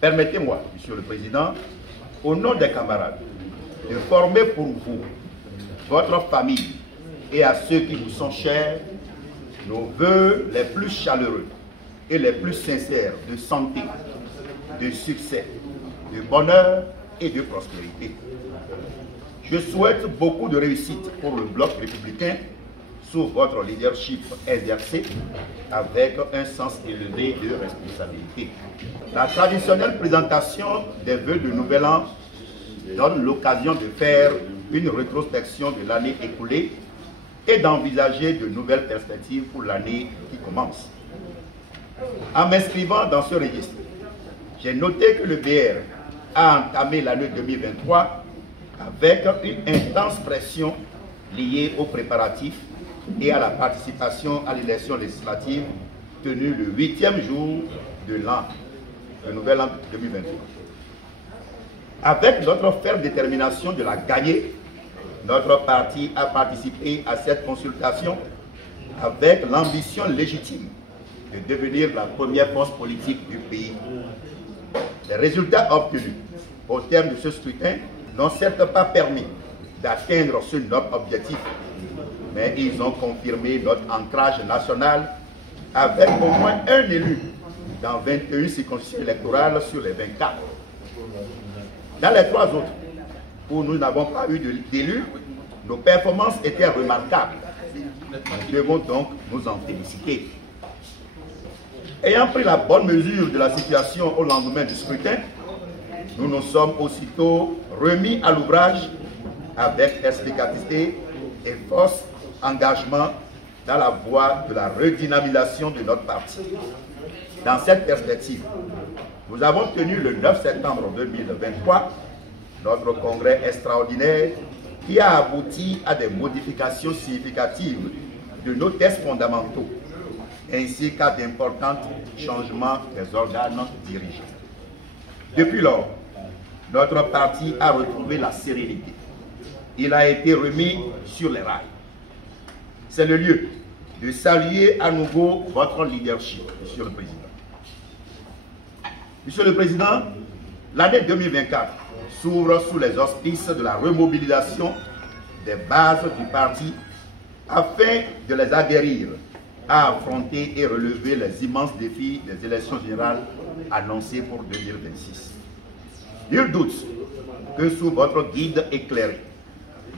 Permettez-moi, Monsieur le Président, au nom des camarades, de former pour vous, votre famille et à ceux qui vous sont chers, nos vœux les plus chaleureux et les plus sincères de santé, de succès, de bonheur et de prospérité. Je souhaite beaucoup de réussite pour le bloc républicain sous votre leadership exercé avec un sens élevé de responsabilité. La traditionnelle présentation des vœux de Nouvel An donne l'occasion de faire une rétrospection de l'année écoulée et d'envisager de nouvelles perspectives pour l'année qui commence. En m'inscrivant dans ce registre, j'ai noté que le BR a entamé l'année 2023 avec une intense pression liée aux préparatifs et à la participation à l'élection législative tenue le 8e jour de l'an, le nouvel an 2023. Avec notre ferme détermination de la gagner, notre parti a participé à cette consultation avec l'ambition légitime de devenir la première force politique du pays. Les résultats obtenus au terme de ce scrutin n'ont certes pas permis d'atteindre ce noble objectif, mais ils ont confirmé notre ancrage national avec au moins un élu dans 21 circonscriptions électorales sur les 24. Dans les 3 autres, où nous n'avons pas eu d'élus, nos performances étaient remarquables. Nous devons donc nous en féliciter. Ayant pris la bonne mesure de la situation au lendemain du scrutin, nous nous sommes aussitôt remis à l'ouvrage avec perspicacité et force engagement dans la voie de la redynamisation de notre parti. Dans cette perspective, nous avons tenu le 9 septembre 2023 notre congrès extraordinaire qui a abouti à des modifications significatives de nos textes fondamentaux ainsi qu'à d'importants changements des organes dirigeants. Depuis lors, notre parti a retrouvé la sérénité. Il a été remis sur les rails. C'est le lieu de saluer à nouveau votre leadership, Monsieur le Président. Monsieur le Président, l'année 2024 s'ouvre sous les auspices de la remobilisation des bases du parti afin de les aguerrir à affronter et relever les immenses défis des élections générales annoncées pour 2026. Nul doute que sous votre guide éclairé,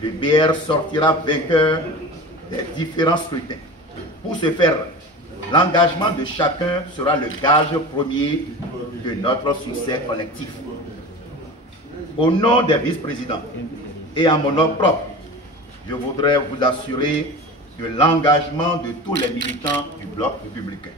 le BR sortira vainqueur des différents scrutins. Pour ce faire, l'engagement de chacun sera le gage premier de notre succès collectif. Au nom des vice-présidents et en mon nom propre, je voudrais vous assurer de l'engagement de tous les militants du bloc républicain.